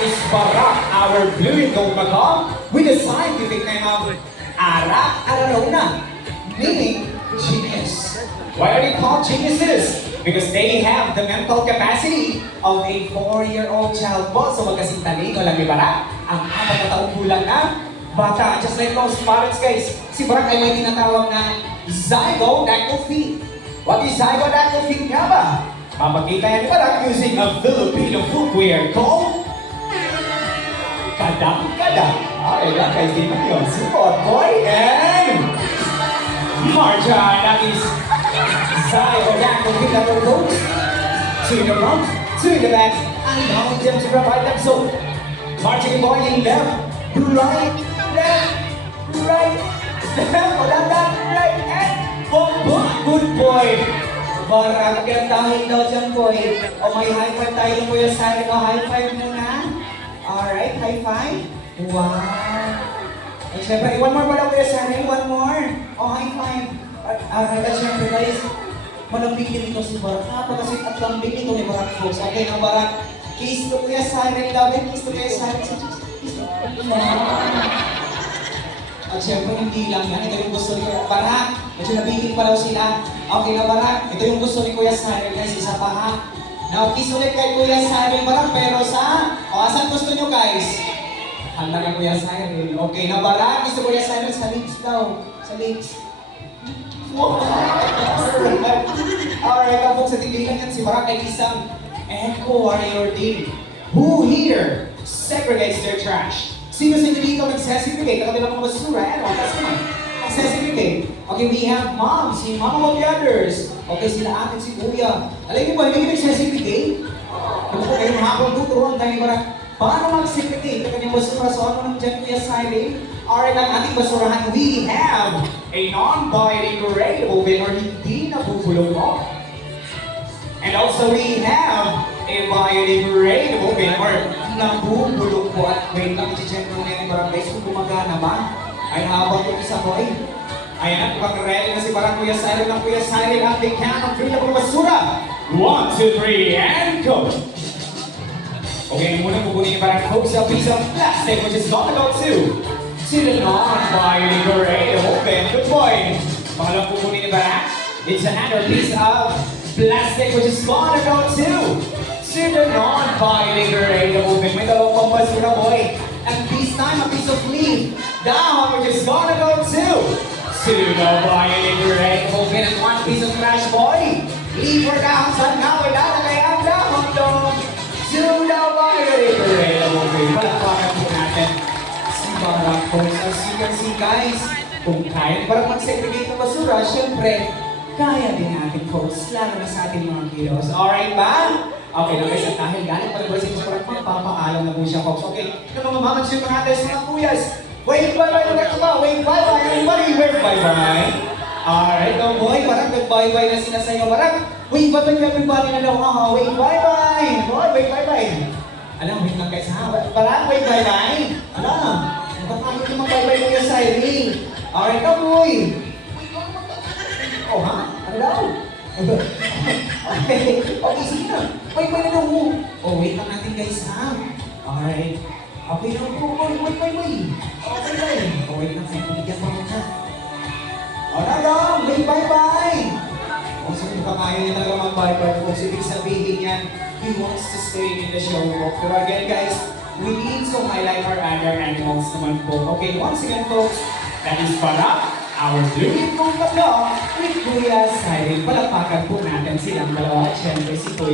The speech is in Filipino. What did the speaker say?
That is Barak, our blue and gold macaw, with the scientific name of Ara Ararona, meaning genius. Why are they called geniuses? Because they have the mental capacity of a 4-year-old child po. So magkasing talino lang ni Barak, ang 4 na taong gulang na bata. Just like those parents guys, si Barak ay may tinatawag na zygodactyl. What is zygodactyl nga ba? Mapakita yan ni Barak using a Filipino footwear called Kadang-Kadang. Okay lang guys, di ba yun? Support boy and Marja, that is zygodactyl that will go to the front, to the back, and allowing them to provide them. So, marching boy in left, right, right, and good boy. Barak, kinagdahil daw dyan boy. O may high five tayo ng Kuya Sari. O high five muna. Alright, high five. Wow. At syempre, one more pala Kuya Sari. One more. O high five. Alright, at syempre guys, malambing din ito si Barak. Napakasit at lambing ito ni Barak folks. Okay na Barak. Kiss to Kuya Sari. Love it. Kiss to Kuya Sari. Kiss to At syempre, hindi lang yan. Ito yung gusto ni Kuya Barak. Medyo nabigil pa daw sila. Okay na Barak. Ito yung gusto ni Kuya Cyril guys. Isa pa ha. Now, kiss ulit kay Kuya Cyril Barak. Pero sa... O, asan gusto nyo guys? Handa ka Kuya Cyril. Okay na Barak. Kiss to Kuya Cyril sa lips daw. Sa lips. Alright, kapag sa tindigan yan, si Barak ay isang eco warrior team. Who here segregates their trash? Sino sa inyo dito nag-segregate? Ang kabilang mga basura. Ano? Kasi naman. Segregate. Okay, we have mom. Si mama of the others. Okay, sila atin, si kuya. Alam niyo ba, hindi nag-segregate? Ano po kayo mahapon tuturuan tayo para paano mag-segregate ang kanyang basura? So ano nang dyan kuya Cyril? Alright, ang ating basurahan, we have a non-biodegradable bin or hindi nabubulong mo. And also we have a biodegradable bin or nabubulong po. At wait lang, i-check mo na yan parang guys kung gumagana ba? Ay habang yung isa boy. Ayan, pag-ready na si parang Kuya Cyril ng Kuya Cyril at they can't free na basura. 1, 2, 3, and go! Okay, muna pupunin yung parang hooks a piece of plastic which is gonna go to the non-biodegradable bin. Good boy! Pangalang pupunin yung parang, it's another piece of plastic which is gonna go to the non-biodegradable bin. May dalawang pang basura boy. And this time, a piece of leaf down, which is gonna go to the biodegradable bin. And one piece of trash, boy. Leave or down, saan nga, wala na kaya ang down to the biodegradable bin. Palakpakan po natin si Barak folks. As you can see, guys, kung kaya parang mag-segregate ng basura, syempre, kaya din natin folks, lalo na sa ating mga heroes. Alright ba? Okay na guys, at dahil galing pala boys, ito parang magpapaalam na po siya folks. Okay, ito mga mamas yung natin sa mga kuyas. Wave bye-bye na ba? Wave bye-bye, everybody, wave bye-bye. Alright, no boy, parang nag-bye-bye na sila sa iyo. Parang, wave bye-bye everybody na daw. Wave bye-bye. Boy, wave bye-bye. Alam, wait lang guys ha. Parang wave bye-bye. Alam, nakakakit yung mga bye-bye Kuya Cyril. Alright, no boy. Oh ha? Ano daw? Okay, sige na. Bye-bye na daw mo. Oh, wait lang natin guys ha. Alright. Okay na po. Bye-bye. Okay lang. Oh, wait lang. Pinigyan pa muna. O na lang. Bye-bye. Kung saan kaya niya talaga mag-bye-bye po. So, ibig sabihin yan, he wants to stay in the show. Pero again guys, we need to highlight our other animals naman po. Okay, once again folks, that is Barak, our blue kong tatlo with Kuya Cyril. Palakpakan po natin silang dalawa at syempre si Kuya.